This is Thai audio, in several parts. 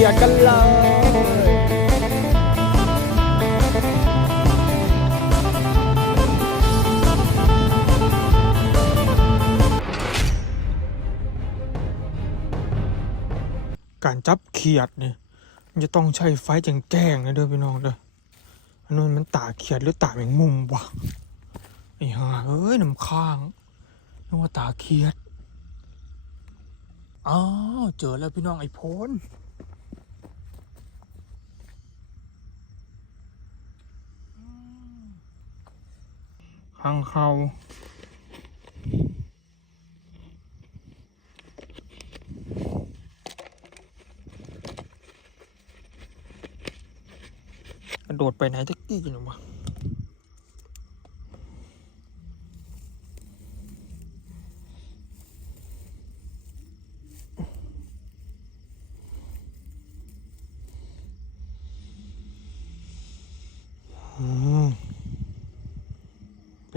ขียกันเลยการจับเขียดเนี่ยมันจะต้องใช้ไฟแจ้งๆนะเด้อพี่น้องเด้ออันนั้นมันตาเขียดหรือตาแมงมุมวะไอ้ห่าเอ้ยน้ำค้างนึกว่าตาเขียดอ้าวเจอแล้วพี่น้องไอ้โพน ทางเขาโดดไปไหนตะกี้กันวะ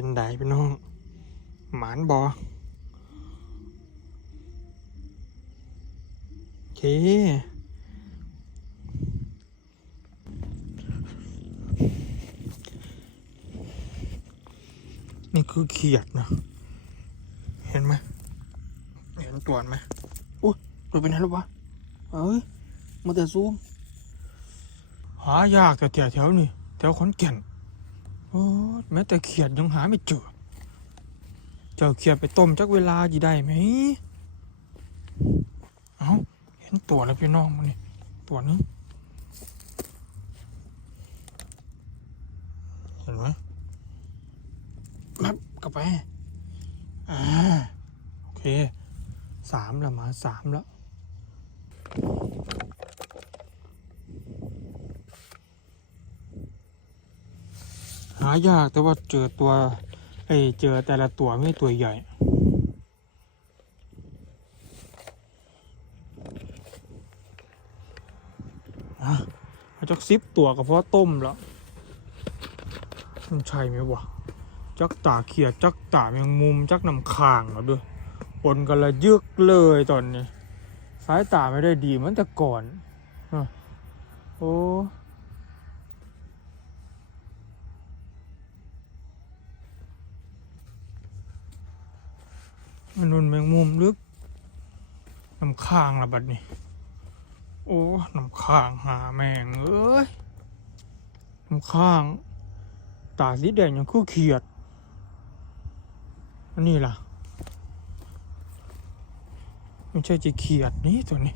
เป็นไดพี่น้อง หมานบอเคนี่คือเขียดนะ เห็นไหม เห็นตัวไหมอุ้ยตัวเป็นไงหรอวะ เอ้ยมาแต่ซูม หายากแต่แถวแถวนี่แถวขอนแก่น โอ้แม้แต่เขียดยังหาไม่เจอ เจ้าเขียดไปต้มจักเวลาจีได้ไหม เอ้า เห็นตัวแล้วพี่น้องมันนี่ ตัวนึงเห็นไหมนับกลับไป อ่า โอเค สามแล้วมาสามแล้ว หายากแต่ว่าเจอตัวเอ้ยเจอแต่ละตัวไม่ตัวใหญ่อะเอาจักซิปตัวกับเพราะต้มแล้วมันใช่ไหมวะจักตาเขียดจักตาแมงมุมจักน้ำค้างแล้วด้วยปนกันละยึกเลยตอนนี้ สายตาไม่ได้ดีเหมือนแต่ก่อน โอ้ มันนุนแมงมุมลึกน้ำค้างละบัดนี้ โอ้น้ำค้างหาแมงเอ้ยน้ำค้าง ตาสีแดงยังคือเขียด อันนี้ล่ะไม่ใช่จะเขียดนี่ตัวนี้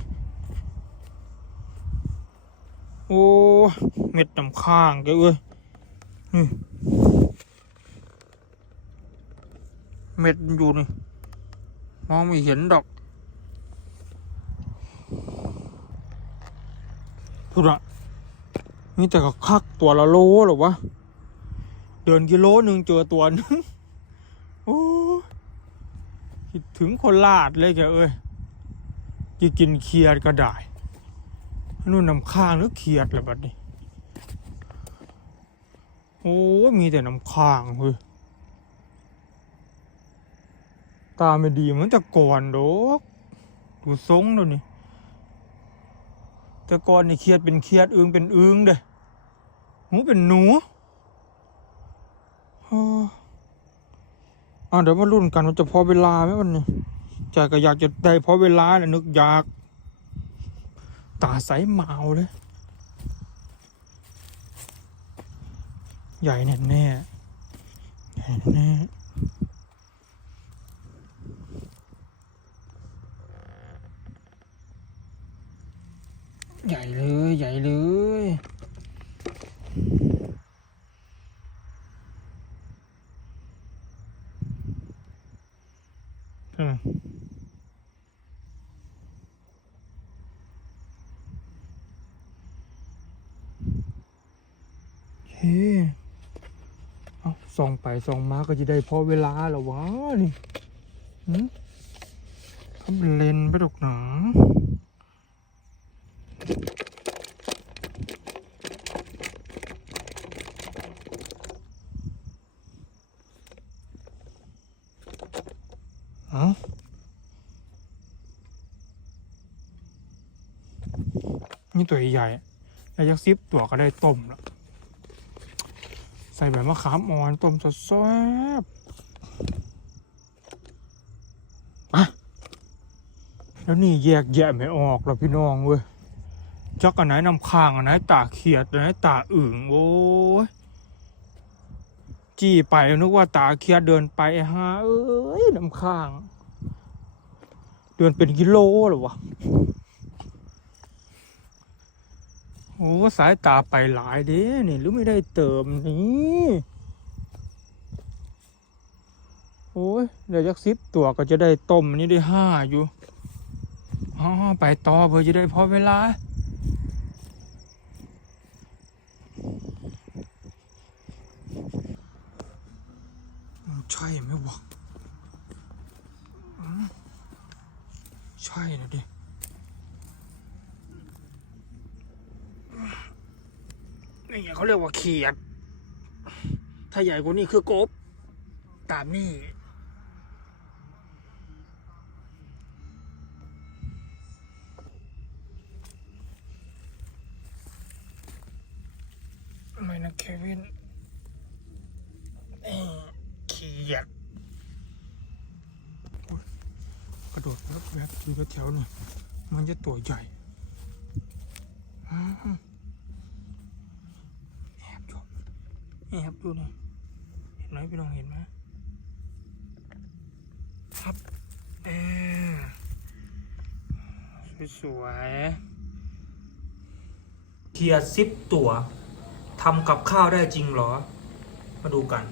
โอ้เม็ดน้ำค้างแกเอ้ยนี่เม็ดอยู่นี่ มองไม่เห็นดอกพูดอะมีแต่กระคักตัวละโลหรอวะ เดินกิโลหนึ่งเจอตัวหนึงโอ้คิดถึงคนลาดเลยแกเอ้ยจะกินเคียดก็ได้นู่นน้ำค้างหรือเคียดเลยบัดนี้ โอ้ มีแต่น้ำค้างเฮ้ย ตาไม่ดีเหมือนแต่ก่อนดอกดูทรงแล้วนี่แต่ก่อนนี่เครียดเป็นเครียดอึงเป็นอึงเด้หูเป็นหนูอ่าเดี๋ยวมาลุ้นกันว่าจะพอเวลาไหมวันนี้ใจก็อยากจะได้พอเวลาแหละนึกอยาก ตาใสเมาเลย ใหญ่แน่แน่ใหญ่แน่ใหญ่เลย ใหญ่เลย อืม เฮ้เอาส่องไปส่องมาก็จะได้พอเวลาแล้ววะนี่หืมทำเป็นเลนไปดอกหนา เอานี่ตัวใหญ่ๆแล้วยักษ์ซิปตัวก็ได้ต้มแล้ว ใส่แบบมะขามอ่อนต้มสดแซ่บอะแล้วนี่แยกแยะไม่ออกหรอพี่น้องเว้ยจักอันไหนนำข้างอันไหนตาเขียดอันไหนตาอึ่งโอ้ย จี้ไปนึกว่าตาเขียดเดินไปฮะเอ้ยนำข้าง เดินเป็นกิโลหรอวะโอ้สายตาไปหลายเด้นี่หรือไม่ได้เติมนี่โอ้ยเดี๋ยวจักสิบตัวก็จะได้ต้มนนี้ได้ห้าอยู่อ๋อไปต่อเพื่อจะได้พอเวลา ใช่ไหมวะอืม ใช่นะดินี่เขาเรียกว่าเขียด ถ้าใหญ่กว่านี้คือกบ ตามนี่ไม่นะเควินเขียดอุ๊ยก ระโดดแล้วแบบอยู่แถวๆนี่มันจะตัวใหญ่แอบอยู่แอบอยู่นี่เห็นไหมพี่น้องเห็นไหมครับเออสวยๆเทียร์ซิปตัวทำกับข้าวได้จริงเหรอ มาดูกัน